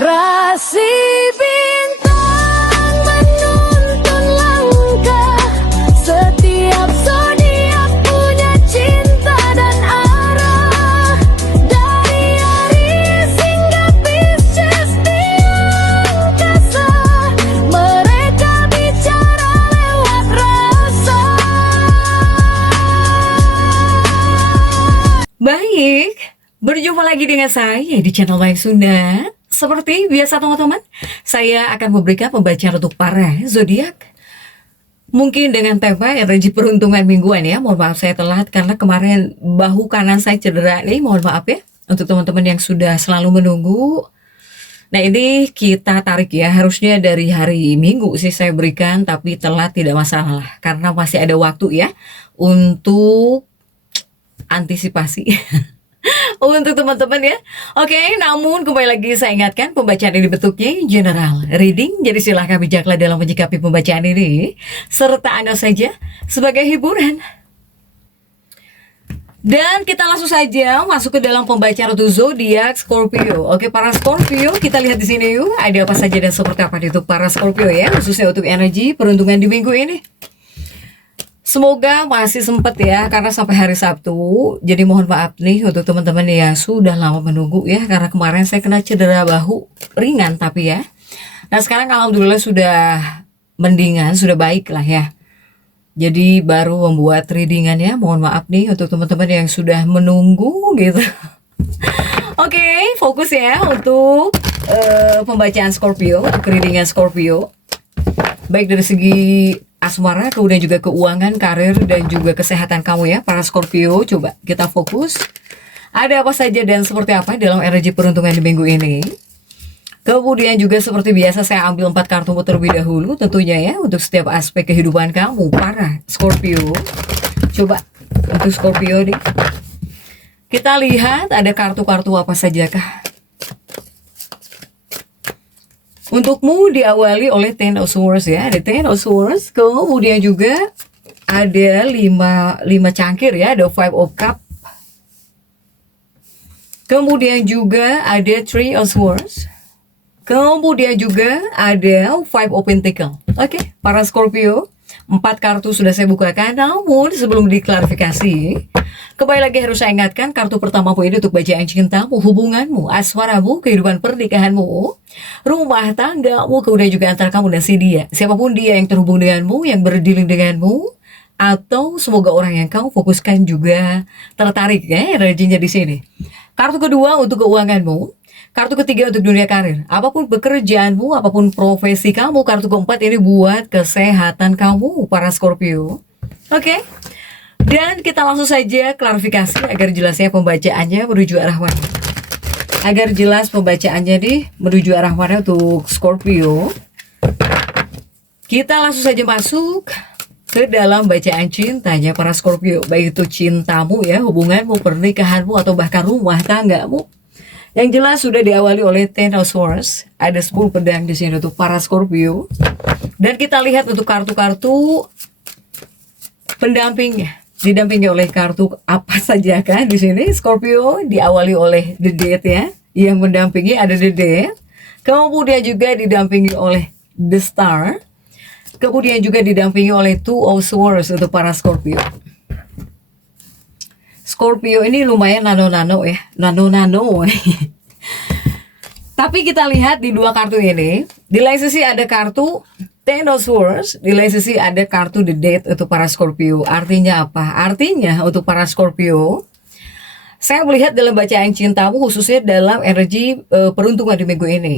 Rasi bintang menuntun langkah, setiap zodiak punya cinta dan arah. Dari Aries hingga Pisces di angkasa, mereka bicara lewat rasa. Baik, berjumpa lagi dengan saya di channel Baik Sunda. Seperti biasa teman-teman, saya akan memberikan pembacaan untuk para zodiak. Mungkin dengan tema energi peruntungan mingguan ya. Mohon maaf saya telat karena kemarin bahu kanan saya cedera nih. Mohon maaf ya untuk teman-teman yang sudah selalu menunggu. Nah ini kita tarik ya. Harusnya dari hari Minggu sih saya berikan, tapi telat tidak masalah karena masih ada waktu ya untuk antisipasi. Untuk teman-teman ya. Oke, namun kembali lagi saya ingatkan pembacaan ini bentuknya general reading. Jadi silahkan bijaklah dalam menyikapi pembacaan ini, serta Anda saja sebagai hiburan. Dan kita langsung saja masuk ke dalam pembacaan untuk zodiak Scorpio. Oke, para Scorpio, kita lihat di sini yuk, ada apa saja dan seperti apa untuk para Scorpio ya, khususnya untuk energi peruntungan di minggu ini. Semoga masih sempat ya, karena sampai hari Sabtu. Jadi mohon maaf nih untuk teman-teman yang sudah lama menunggu ya, karena kemarin saya kena cedera bahu ringan tapi ya. Nah sekarang alhamdulillah sudah mendingan, sudah baik lah ya. Jadi baru membuat readingan ya, mohon maaf nih untuk teman-teman yang sudah menunggu gitu. Oke, fokus ya untuk pembacaan Scorpio, untuk readingan Scorpio. Baik dari segi asmara, kemudian juga keuangan, karir, dan juga kesehatan kamu ya, para Scorpio. Coba kita fokus. Ada apa saja dan seperti apa dalam energi peruntungan di minggu ini. Kemudian juga seperti biasa saya ambil 4 kartu terlebih dahulu tentunya ya, untuk setiap aspek kehidupan kamu, para Scorpio. Coba untuk Scorpio nih. Kita lihat ada kartu-kartu apa saja kah. Untukmu diawali oleh Ten of Swords ya, ada Ten of Swords, kemudian juga ada 5 cangkir ya, ada Five of Cup. Kemudian juga ada Three of Swords. Kemudian juga ada Five of Pentacles. Oke, para Scorpio, 4 kartu sudah saya bukakan, namun sebelum diklarifikasi, kembali lagi harus saya ingatkan, kartu pertamamu ini untuk bacaan cintamu, hubunganmu, asmaramu, kehidupan pernikahanmu, rumah tanggamu, kemudian juga antara kamu dan si dia. Siapapun dia yang terhubung denganmu, yang berdealing denganmu, atau semoga orang yang kamu fokuskan juga tertarik ya energinya di sini. Kartu kedua untuk keuanganmu. Kartu ketiga untuk dunia karir. Apapun pekerjaanmu, apapun profesi kamu. Kartu keempat ini buat kesehatan kamu, para Scorpio. Oke. Dan kita langsung saja klarifikasi agar jelasnya pembacaannya menuju arah mana. Agar jelas pembacaannya nih menuju arah mana untuk Scorpio. Kita langsung saja masuk ke dalam bacaan cintanya para Scorpio. Baik itu cintamu ya, hubunganmu, pernikahanmu, atau bahkan rumah tanggamu. Yang jelas sudah diawali oleh Ten of Swords. Ada 10 pedang di sini untuk para Scorpio. Dan kita lihat untuk kartu-kartu pendampingnya. Didampingi oleh kartu apa saja kan di sini. Scorpio diawali oleh The Death ya. Yang mendampingi ada The Death. Kemudian juga didampingi oleh The Star. Kemudian juga didampingi oleh Two of Swords untuk para Scorpio. Scorpio ini lumayan nano-nano ya, nano-nano. Tapi kita lihat di 2 kartu ini, di lain sisi ada kartu Ten of Swords, di lain sisi ada kartu The Death untuk para Scorpio. Artinya apa? Artinya untuk para Scorpio, saya melihat dalam bacaan cintamu khususnya dalam energi peruntungan di minggu ini.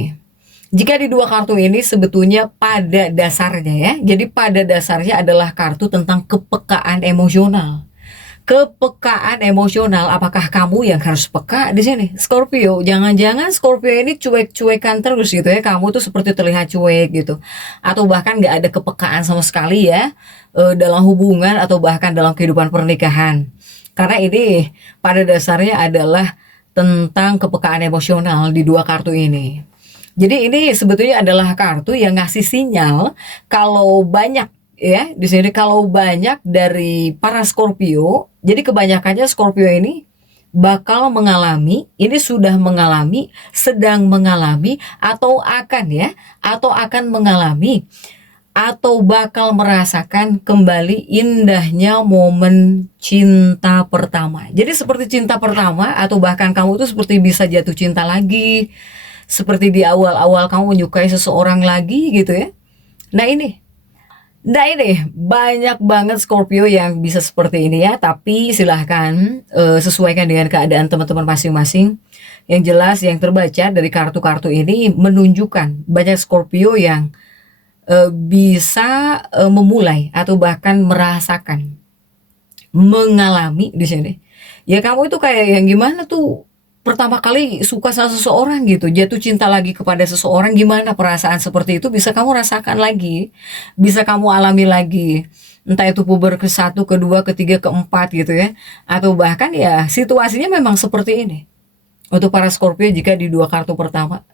Jika di 2 kartu ini sebetulnya pada dasarnya ya, jadi pada dasarnya adalah kartu tentang kepekaan emosional. Kepekaan emosional, apakah kamu yang harus peka di sini? Scorpio, jangan-jangan Scorpio ini cuek-cuekan terus gitu ya, kamu tuh seperti terlihat cuek gitu, atau bahkan nggak ada kepekaan sama sekali ya dalam hubungan atau bahkan dalam kehidupan pernikahan. Karena ini pada dasarnya adalah tentang kepekaan emosional di 2 kartu ini. Jadi ini sebetulnya adalah kartu yang ngasih sinyal kalau banyak ya di sini, kalau banyak dari para Scorpio. Jadi kebanyakannya Scorpio ini bakal mengalami, ini sudah mengalami, sedang mengalami, atau akan ya, atau akan mengalami, atau bakal merasakan kembali indahnya momen cinta pertama. Jadi seperti cinta pertama, atau bahkan kamu tuh seperti bisa jatuh cinta lagi, seperti di awal-awal kamu menyukai seseorang lagi gitu ya. Nah ini banyak banget Scorpio yang bisa seperti ini ya, tapi silahkan sesuaikan dengan keadaan teman-teman masing-masing. Yang jelas yang terbaca dari kartu-kartu ini menunjukkan banyak Scorpio yang bisa memulai atau bahkan merasakan, mengalami di sini. Ya kamu itu kayak yang gimana tuh pertama kali suka sama seseorang gitu, jatuh cinta lagi kepada seseorang, gimana perasaan seperti itu bisa kamu rasakan lagi, bisa kamu alami lagi. Entah itu puber ke-1, ke-2, ke-3, ke-4 gitu ya. Atau bahkan ya situasinya memang seperti ini. Untuk para Scorpio jika di 2 kartu pertama.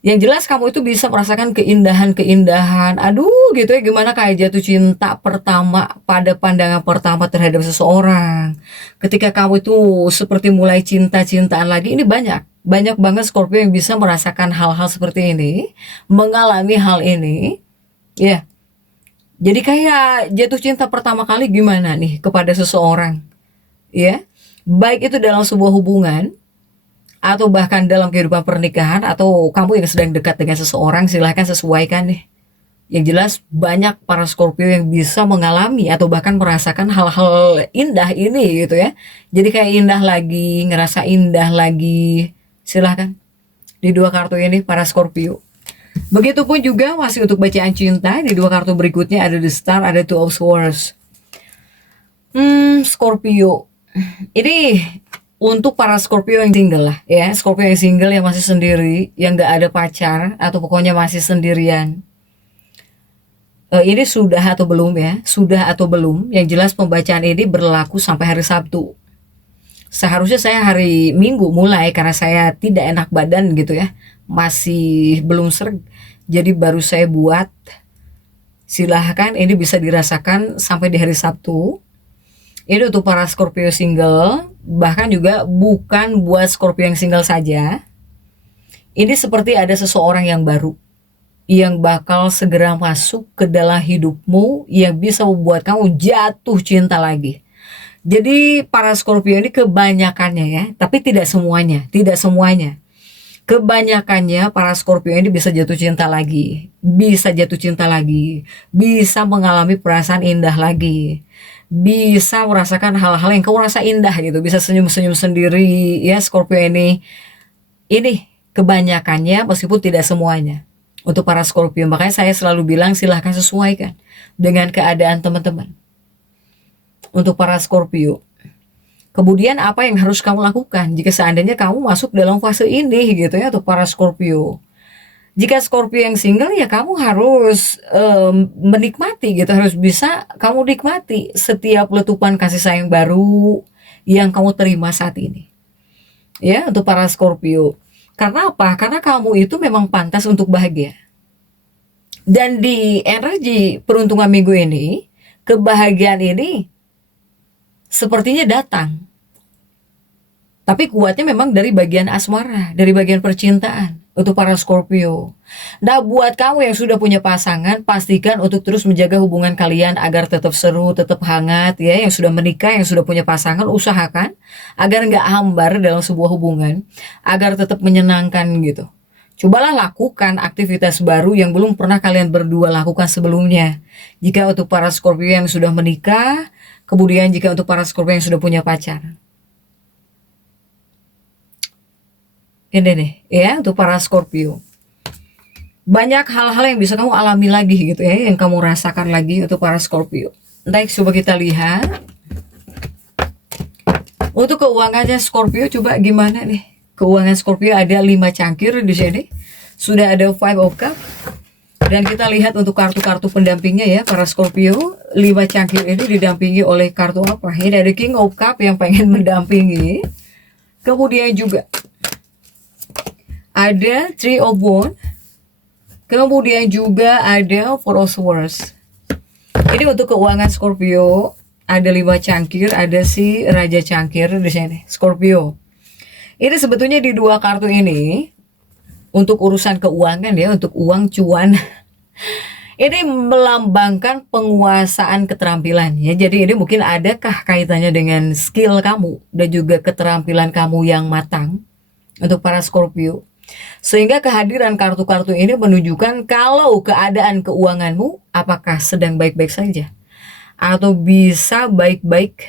Yang jelas kamu itu bisa merasakan keindahan-keindahan. Aduh gitu ya, gimana kayak jatuh cinta pertama pada pandangan pertama terhadap seseorang. Ketika kamu itu seperti mulai cinta-cintaan lagi, ini banyak banget Scorpio yang bisa merasakan hal-hal seperti ini, mengalami hal ini. Ya, jadi kayak jatuh cinta pertama kali gimana nih kepada seseorang. Ya, baik itu dalam sebuah hubungan, atau bahkan dalam kehidupan pernikahan, atau kamu yang sedang dekat dengan seseorang, silahkan sesuaikan nih. Yang jelas banyak para Scorpio yang bisa mengalami atau bahkan merasakan hal-hal indah ini gitu ya. Jadi kayak indah lagi, ngerasa indah lagi. Silahkan di 2 kartu ini para Scorpio. Begitupun juga masih untuk bacaan cinta, di 2 kartu berikutnya ada The Star, ada Two of Swords. Scorpio. Ini untuk para Scorpio yang single lah ya, Scorpio yang single yang masih sendiri, yang gak ada pacar, atau pokoknya masih sendirian. Ini sudah atau belum ya, sudah atau belum, yang jelas pembacaan ini berlaku sampai hari Sabtu. Seharusnya saya hari Minggu mulai, karena saya tidak enak badan gitu ya, masih belum sreg, jadi baru saya buat. Silahkan, ini bisa dirasakan sampai di hari Sabtu. Ini untuk para Scorpio single, bahkan juga bukan buat Scorpio yang single saja. Ini seperti ada seseorang yang baru, yang bakal segera masuk ke dalam hidupmu, yang bisa membuat kamu jatuh cinta lagi. Jadi para Scorpio ini kebanyakannya ya, tapi tidak semuanya, kebanyakannya para Scorpio ini bisa jatuh cinta lagi, bisa mengalami perasaan indah lagi, bisa merasakan hal-hal yang kamu rasa indah gitu, bisa senyum-senyum sendiri ya Scorpio ini kebanyakannya, meskipun tidak semuanya. Untuk para Scorpio, makanya saya selalu bilang silahkan sesuaikan dengan keadaan teman-teman. Untuk para Scorpio, kemudian apa yang harus kamu lakukan jika seandainya kamu masuk dalam fase ini gitu ya, untuk para Scorpio. Jika Scorpio yang single ya kamu harus menikmati gitu, harus bisa kamu nikmati setiap letupan kasih sayang baru yang kamu terima saat ini. Ya, untuk para Scorpio. Karena apa? Karena kamu itu memang pantas untuk bahagia. Dan di energi peruntungan minggu ini, kebahagiaan ini sepertinya datang. Tapi kuatnya memang dari bagian asmara, dari bagian percintaan. Untuk para Scorpio. Nah, buat kamu yang sudah punya pasangan, pastikan untuk terus menjaga hubungan kalian agar tetap seru, tetap hangat ya. Yang sudah menikah, yang sudah punya pasangan, usahakan agar nggak hambar dalam sebuah hubungan, agar tetap menyenangkan gitu. Cobalah lakukan aktivitas baru yang belum pernah kalian berdua lakukan sebelumnya. Jika untuk para Scorpio yang sudah menikah, kemudian jika untuk para Scorpio yang sudah punya pacar. Ini nih ya, untuk para Scorpio. Banyak hal-hal yang bisa kamu alami lagi gitu ya, yang kamu rasakan lagi untuk para Scorpio. Next, coba kita lihat. Untuk keuangannya Scorpio, coba gimana nih? Keuangan Scorpio ada 5 cangkir di sini. Sudah ada 5 of Cups. Dan kita lihat untuk kartu-kartu pendampingnya ya, para Scorpio. 5 cangkir ini didampingi oleh kartu apa? Ini ada King of Cups yang pengen mendampingi. Kemudian juga ada 3 of Wands. Kemudian juga ada 4 of Swords. Ini untuk keuangan Scorpio. ada 5 cangkir, ada si Raja Cangkir di sini, Scorpio. Ini sebetulnya di 2 kartu ini untuk urusan keuangan ya, untuk uang cuan. Ini melambangkan penguasaan keterampilan ya. Jadi ini mungkin adakah kaitannya dengan skill kamu dan juga keterampilan kamu yang matang untuk para Scorpio. Sehingga kehadiran kartu-kartu ini menunjukkan kalau keadaan keuanganmu apakah sedang baik-baik saja atau bisa baik-baik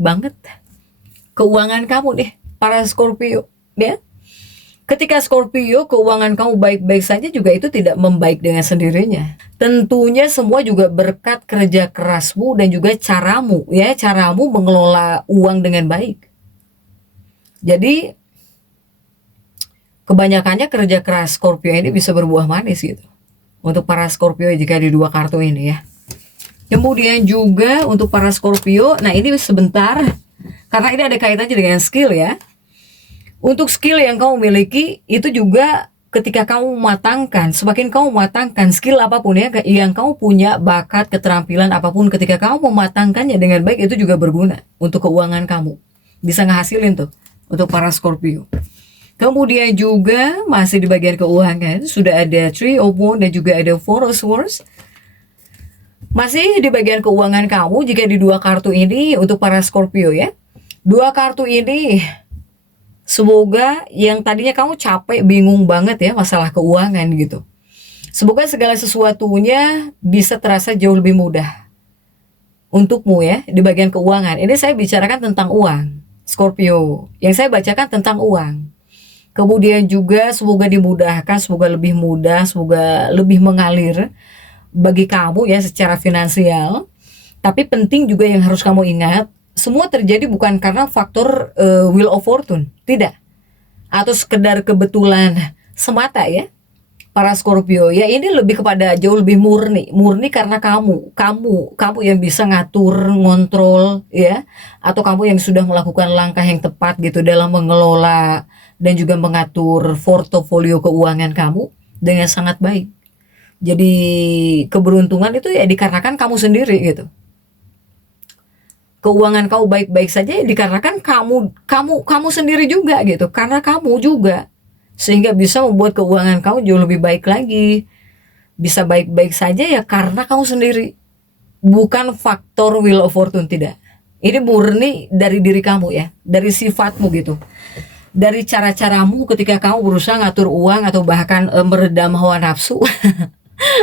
banget keuangan kamu deh para Scorpio ya. Ketika Scorpio keuangan kamu baik-baik saja juga itu tidak membaik dengan sendirinya. Tentunya semua juga berkat kerja kerasmu dan juga caramu ya, caramu mengelola uang dengan baik. Jadi kebanyakannya kerja keras Scorpio ini bisa berbuah manis gitu. Untuk para Scorpio jika di 2 kartu ini ya. Kemudian juga untuk para Scorpio, nah ini sebentar karena ini ada kaitannya dengan skill ya. Untuk skill yang kamu miliki itu juga ketika kamu matangkan, semakin kamu matangkan skill apapun ya yang kamu punya, bakat, keterampilan apapun, ketika kamu mematangkannya dengan baik itu juga berguna untuk keuangan kamu. Bisa ngehasilin tuh untuk para Scorpio. Kemudian juga masih di bagian keuangan sudah ada Three of Wands dan juga ada Four of Swords. Masih di bagian keuangan kamu jika di 2 kartu ini untuk para Scorpio ya. 2 kartu ini semoga yang tadinya kamu capek, bingung banget ya masalah keuangan gitu. Semoga segala sesuatunya bisa terasa jauh lebih mudah untukmu ya di bagian keuangan. Ini saya bicarakan tentang uang, Scorpio. Yang saya bacakan tentang uang. Kemudian juga semoga dimudahkan, semoga lebih mudah, semoga lebih mengalir bagi kamu ya secara finansial. Tapi penting juga yang harus kamu ingat, semua terjadi bukan karena faktor will of fortune, tidak, atau sekedar kebetulan semata ya para Scorpio ya. Ini lebih kepada jauh lebih murni karena kamu yang bisa ngatur, ngontrol ya, atau kamu yang sudah melakukan langkah yang tepat gitu dalam mengelola dan juga mengatur portofolio keuangan kamu dengan sangat baik. Jadi keberuntungan itu ya dikarenakan kamu sendiri gitu. Keuangan kamu baik-baik saja ya dikarenakan kamu sendiri juga gitu, karena kamu juga, sehingga bisa membuat keuangan kamu jauh lebih baik lagi. Bisa baik-baik saja ya karena kamu sendiri, bukan faktor will of fortune, tidak. Ini murni dari diri kamu ya, dari sifatmu gitu, dari cara-caramu ketika kamu berusaha ngatur uang atau bahkan meredam hawa nafsu.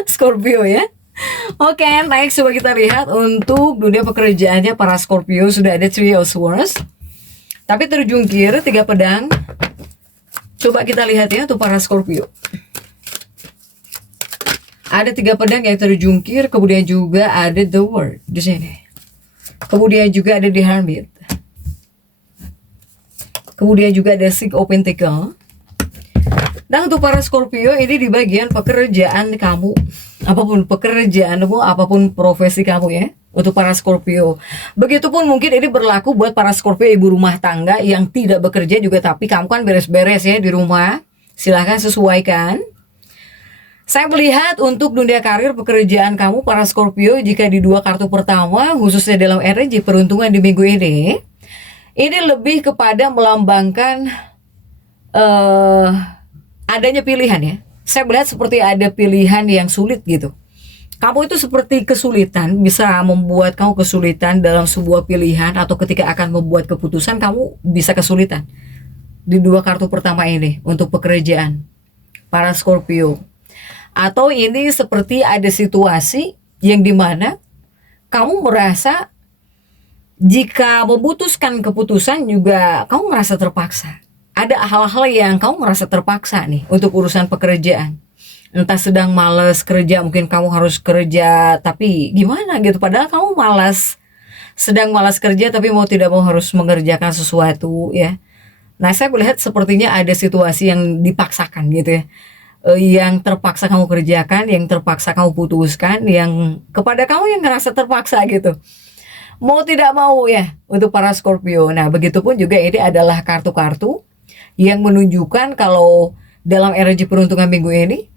Scorpio ya. Oke, next coba kita lihat untuk dunia pekerjaannya para Scorpio. Sudah ada Three of Swords, tapi terjungkir 3 pedang. Coba kita lihat ya untuk para Scorpio. Ada 3 pedang yang terjungkir, kemudian juga ada The World di sini. Kemudian juga ada The Hermit. Kemudian juga ada Six of Pentacles. Nah, untuk para Scorpio ini di bagian pekerjaan kamu, apapun pekerjaanmu, apapun profesi kamu ya, untuk para Scorpio. Begitupun mungkin ini berlaku buat para Scorpio ibu rumah tangga yang tidak bekerja juga, tapi kamu kan beres-beres ya di rumah. Silahkan sesuaikan. Saya melihat untuk dunia karir pekerjaan kamu para Scorpio jika di 2 kartu pertama, khususnya dalam energi peruntungan di minggu ini lebih kepada melambangkan adanya pilihan ya. Saya melihat seperti ada pilihan yang sulit gitu. Kamu itu seperti kesulitan, bisa membuat kamu kesulitan dalam sebuah pilihan, atau ketika akan membuat keputusan kamu bisa kesulitan. Di 2 kartu pertama ini untuk pekerjaan para Scorpio. Atau ini seperti ada situasi yang dimana kamu merasa jika memutuskan keputusan juga kamu merasa terpaksa. Ada hal-hal yang kamu merasa terpaksa nih untuk urusan pekerjaan. Entah sedang malas kerja, mungkin kamu harus kerja tapi gimana gitu, padahal kamu malas, sedang malas kerja tapi mau tidak mau harus mengerjakan sesuatu ya. Nah, saya melihat sepertinya ada situasi yang dipaksakan gitu ya, yang terpaksa kamu kerjakan, yang terpaksa kamu putuskan, yang kepada kamu yang ngerasa terpaksa gitu, mau tidak mau ya untuk para Scorpio. Nah, begitupun juga ini adalah kartu-kartu yang menunjukkan kalau dalam energi peruntungan minggu ini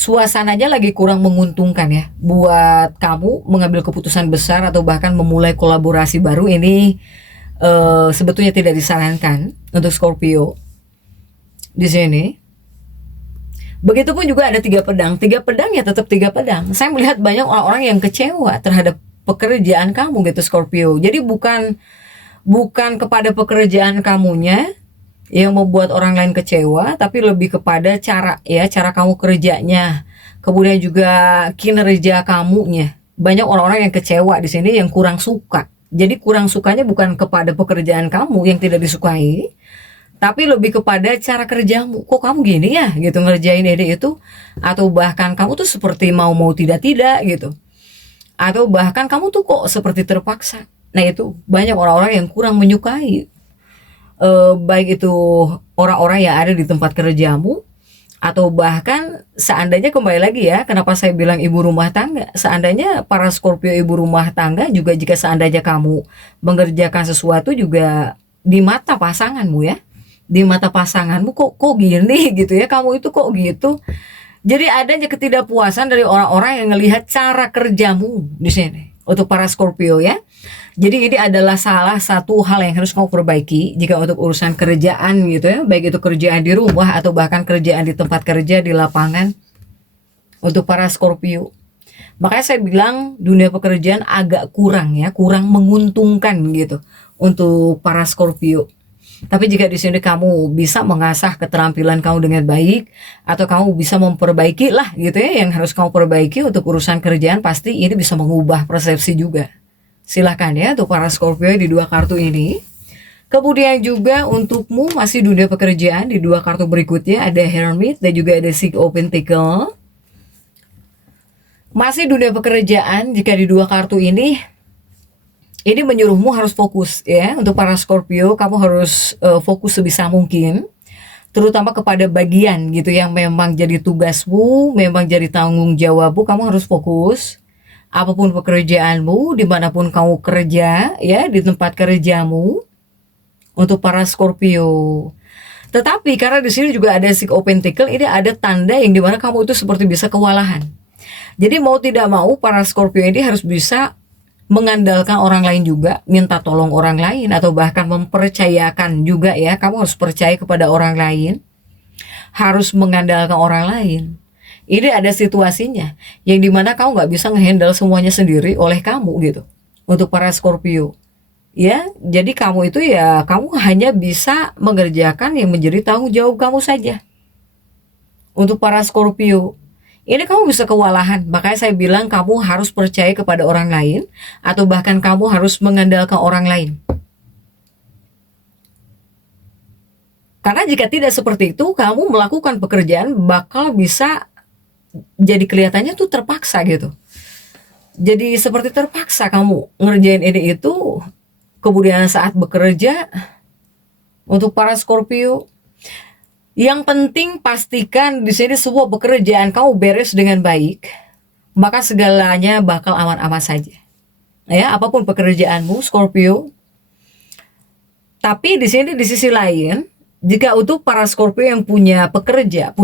suasananya lagi kurang menguntungkan ya buat kamu mengambil keputusan besar atau bahkan memulai kolaborasi baru. Ini sebetulnya tidak disarankan untuk Scorpio di sini. Begitupun juga ada 3 pedang. 3 pedang ya tetap 3 pedang. Saya melihat banyak orang-orang yang kecewa terhadap pekerjaan kamu gitu Scorpio. Jadi bukan kepada pekerjaan kamunya yang membuat orang lain kecewa, tapi lebih kepada cara kamu kerjanya, kemudian juga kinerja kamunya. Banyak orang-orang yang kecewa di sini, yang kurang suka. Jadi kurang sukanya bukan kepada pekerjaan kamu yang tidak disukai, tapi lebih kepada cara kerjamu. Kok kamu gini ya gitu ngerjain ini itu, atau bahkan kamu tuh seperti mau tidak gitu, atau bahkan kamu tuh kok seperti terpaksa. Nah itu banyak orang-orang yang kurang menyukai, baik itu orang-orang yang ada di tempat kerjamu, atau bahkan seandainya kembali lagi ya, kenapa saya bilang ibu rumah tangga, seandainya para Scorpio ibu rumah tangga juga, jika seandainya kamu mengerjakan sesuatu juga di mata pasanganmu ya, di mata pasanganmu kok gini gitu ya, kamu itu kok gitu. Jadi adanya ketidakpuasan dari orang-orang yang melihat cara kerjamu di sini untuk para Scorpio ya. Jadi ini adalah salah satu hal yang harus kamu perbaiki jika untuk urusan kerjaan gitu ya, baik itu kerjaan di rumah atau bahkan kerjaan di tempat kerja, di lapangan untuk para Scorpio. Makanya saya bilang dunia pekerjaan agak kurang menguntungkan gitu untuk para Scorpio. Tapi jika di sini kamu bisa mengasah keterampilan kamu dengan baik, atau kamu bisa memperbaiki lah gitu ya, yang harus kamu perbaiki untuk urusan kerjaan, pasti ini bisa mengubah persepsi juga. Silahkan ya untuk para Scorpio di 2 kartu ini. Kemudian juga untukmu masih dunia pekerjaan di 2 kartu berikutnya, ada Hermit dan juga ada Six of Pentacles. Masih dunia pekerjaan, jika di 2 kartu ini menyuruhmu harus fokus ya. Untuk para Scorpio, kamu harus fokus sebisa mungkin, terutama kepada bagian gitu yang memang jadi tugasmu, memang jadi tanggung jawabmu. Kamu harus fokus apapun pekerjaanmu, dimanapun kamu kerja ya, di tempat kerjamu untuk para Scorpio. Tetapi karena di sini juga ada Six of Pentacles, ini ada tanda yang dimana kamu itu seperti bisa kewalahan. Jadi mau tidak mau para Scorpio ini harus bisa mengandalkan orang lain juga, minta tolong orang lain, atau bahkan mempercayakan juga ya. Kamu harus percaya kepada orang lain, harus mengandalkan orang lain. Ini ada situasinya yang dimana kamu nggak bisa ngehandle semuanya sendiri oleh kamu gitu. Untuk para Scorpio ya, jadi kamu itu ya, kamu hanya bisa mengerjakan yang menjadi tanggung jawab kamu saja. Untuk para Scorpio ini kamu bisa kewalahan, makanya saya bilang kamu harus percaya kepada orang lain, atau bahkan kamu harus mengandalkan orang lain. Karena jika tidak seperti itu, kamu melakukan pekerjaan bakal bisa jadi kelihatannya tuh terpaksa gitu. Jadi seperti terpaksa kamu ngerjain ini itu. Kemudian saat bekerja, untuk para Scorpio, yang penting pastikan di sini sebuah pekerjaan kamu beres dengan baik, maka segalanya bakal aman-aman saja. Ya, apapun pekerjaanmu Scorpio. Tapi di sini di sisi lain, jika untuk para Scorpio yang punya pekerja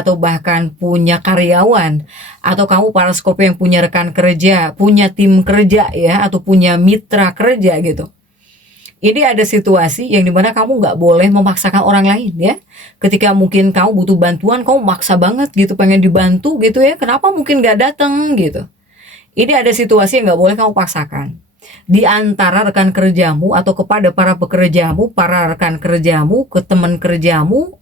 atau bahkan punya karyawan, atau kamu para Scorpio yang punya rekan kerja, punya tim kerja ya, atau punya mitra kerja gitu. Ini ada situasi yang dimana kamu nggak boleh memaksakan orang lain ya. Ketika mungkin kamu butuh bantuan, kamu maksa banget gitu, pengen dibantu gitu ya. Kenapa mungkin nggak datang gitu. Ini ada situasi yang nggak boleh kamu paksakan. Di antara rekan kerjamu atau kepada para pekerjamu, para rekan kerjamu, ke teman kerjamu,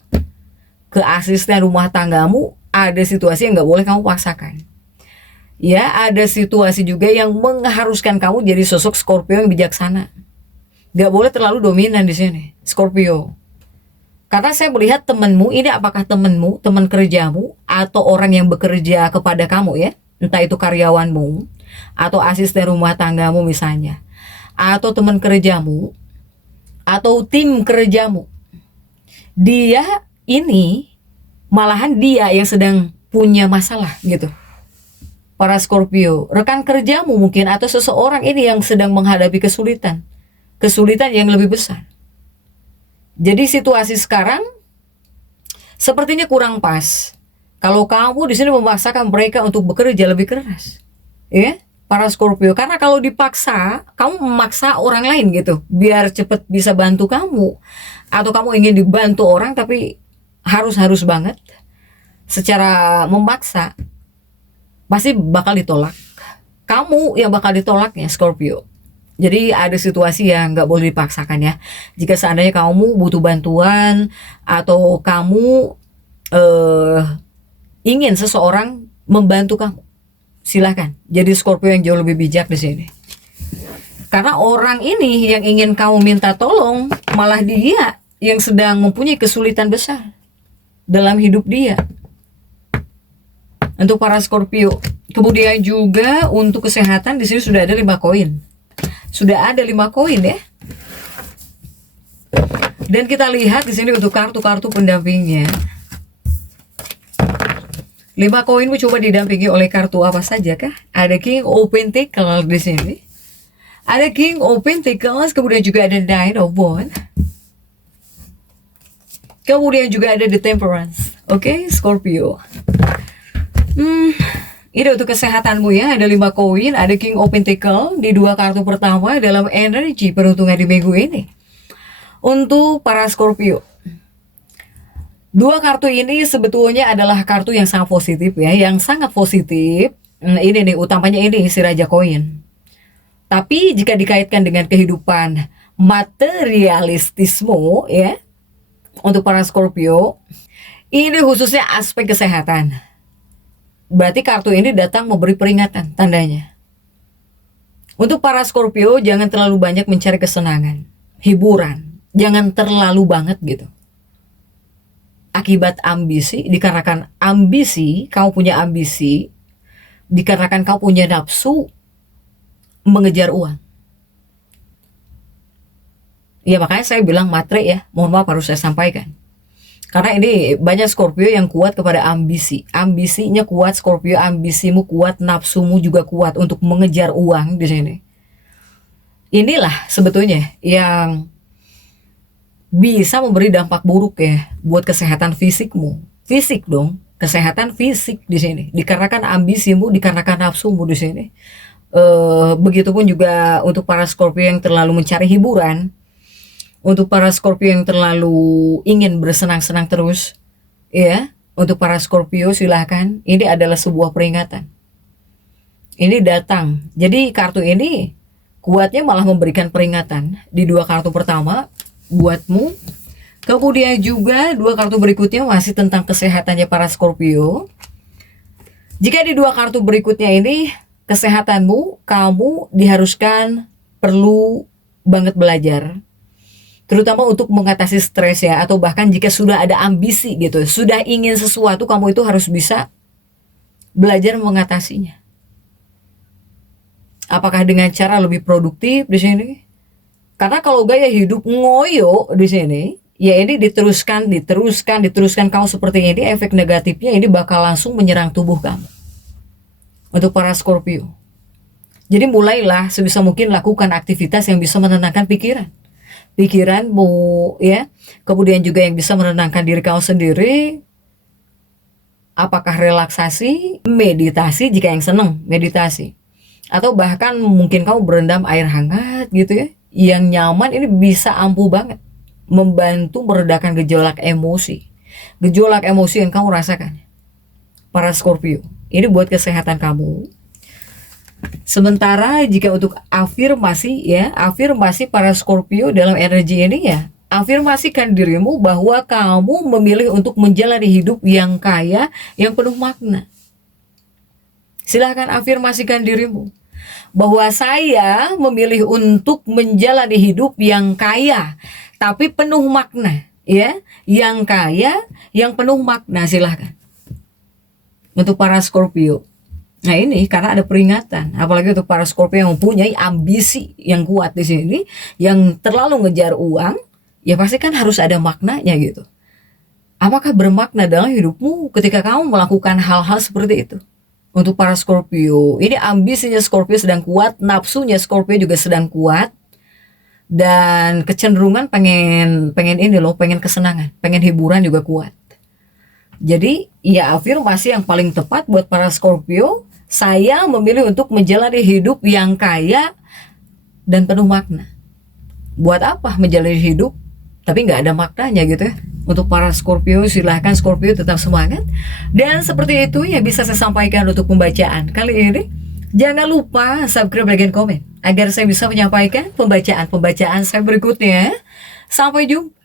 ke asisten rumah tanggamu, ada situasi yang nggak boleh kamu paksakan. Ya, ada situasi juga yang mengharuskan kamu jadi sosok Scorpio yang bijaksana. Nggak boleh terlalu dominan di sini, Scorpio. Karena saya melihat temanmu ini, apakah temanmu, teman kerjamu, atau orang yang bekerja kepada kamu ya, entah itu karyawanmu, atau asisten rumah tanggamu misalnya, atau teman kerjamu, atau tim kerjamu. Dia ini, malahan dia yang sedang punya masalah gitu. Para Scorpio, rekan kerjamu mungkin, atau seseorang ini yang sedang menghadapi kesulitan yang lebih besar. Jadi situasi sekarang sepertinya kurang pas. Kalau kamu di sini memaksakan mereka untuk bekerja lebih keras, ya, para Scorpio. Karena kalau dipaksa, kamu memaksa orang lain gitu, biar cepet bisa bantu kamu, atau kamu ingin dibantu orang tapi harus banget, secara memaksa, pasti bakal ditolak. Kamu yang bakal ditolaknya, Scorpio. Jadi ada situasi yang nggak boleh dipaksakan ya. Jika seandainya kamu butuh bantuan atau kamu ingin seseorang membantu kamu, silahkan. Jadi Scorpio yang jauh lebih bijak di sini. Karena orang ini yang ingin kamu minta tolong, malah dia yang sedang mempunyai kesulitan besar dalam hidup dia. Untuk para Scorpio. Kemudian juga untuk kesehatan di sini sudah ada 5 koin. Sudah ada 5 koin ya. Dan kita lihat di sini untuk kartu-kartu pendampingnya. 5 koin coba didampingi oleh kartu apa saja kah? Ada King of Pentacles di sini. Ada King of Pentacles, kemudian juga ada Knight of Wands. Kemudian juga ada The Temperance. Oke, Scorpio. Ini untuk kesehatanmu ya, ada 5 koin, ada King of Pentacles di 2 kartu pertama dalam energi peruntungan di minggu ini. Untuk para Scorpio, 2 kartu ini sebetulnya adalah kartu yang sangat positif ya, yang sangat positif. Ini nih, utamanya ini si Raja Koin. Tapi jika dikaitkan dengan kehidupan materialistismu ya, untuk para Scorpio, ini khususnya aspek kesehatan. Berarti kartu ini datang memberi peringatan, tandanya. Untuk para Scorpio, jangan terlalu banyak mencari kesenangan, hiburan. Jangan terlalu banget gitu. Akibat ambisi, dikarenakan ambisi, kamu punya ambisi, dikarenakan kamu punya nafsu mengejar uang. Ya makanya saya bilang matre ya, mohon maaf harus saya sampaikan. Karena ini banyak Scorpio yang kuat kepada ambisi. Ambisinya kuat Scorpio, ambisimu kuat, nafsumu juga kuat untuk mengejar uang di sini. Inilah sebetulnya yang bisa memberi dampak buruk ya buat kesehatan fisikmu. Fisik dong, kesehatan fisik di sini. Dikarenakan ambisimu, dikarenakan nafsumu di sini. Begitupun juga untuk para Scorpio yang terlalu mencari hiburan. Untuk para Scorpio yang terlalu ingin bersenang-senang terus, ya, untuk para Scorpio silahkan, ini adalah sebuah peringatan. Ini datang, jadi kartu ini kuatnya malah memberikan peringatan di 2 kartu pertama buatmu. Kemudian juga 2 kartu berikutnya masih tentang kesehatannya para Scorpio. Jika di 2 kartu berikutnya ini kesehatanmu, kamu diharuskan perlu banget belajar. Terutama untuk mengatasi stres ya, atau bahkan jika sudah ada ambisi gitu, sudah ingin sesuatu, kamu itu harus bisa belajar mengatasinya. Apakah dengan cara lebih produktif di sini? Karena kalau gaya hidup ngoyo di sini, ya ini diteruskan kamu seperti ini, efek negatifnya ini bakal langsung menyerang tubuh kamu. Untuk para Scorpio. Jadi mulailah sebisa mungkin lakukan aktivitas yang bisa menenangkan pikiranmu ya, kemudian juga yang bisa menenangkan diri kamu sendiri. Apakah relaksasi, meditasi jika yang senang meditasi, atau bahkan mungkin kamu berendam air hangat gitu ya, yang nyaman. Ini bisa ampuh banget membantu meredakan gejolak emosi yang kamu rasakan para Scorpio. Ini buat kesehatan kamu. Sementara jika untuk afirmasi ya, afirmasi para Scorpio dalam energi ini ya, afirmasikan dirimu bahwa kamu memilih untuk menjalani hidup yang kaya, yang penuh makna. Silahkan afirmasikan dirimu bahwa saya memilih untuk menjalani hidup yang kaya tapi penuh makna ya, yang kaya, yang penuh makna. Silahkan untuk para Scorpio. Nah ini karena ada peringatan, apalagi untuk para Scorpio yang mempunyai ambisi yang kuat di sini, yang terlalu ngejar uang, ya pasti kan harus ada maknanya gitu. Apakah bermakna dalam hidupmu ketika kamu melakukan hal-hal seperti itu? Untuk para Scorpio, ini ambisinya Scorpio sedang kuat, nafsunya Scorpio juga sedang kuat, dan kecenderungan pengen ini loh, pengen kesenangan, pengen hiburan juga kuat. Jadi ya afirmasi yang paling tepat buat para Scorpio, saya memilih untuk menjalani hidup yang kaya dan penuh makna. Buat apa menjalani hidup tapi nggak ada maknanya gitu ya? Untuk para Scorpio, silahkan Scorpio tetap semangat. Dan seperti itu yang bisa saya sampaikan untuk pembacaan kali ini. Jangan lupa subscribe, like, dan komen agar saya bisa menyampaikan pembacaan-pembacaan saya berikutnya. Sampai jumpa.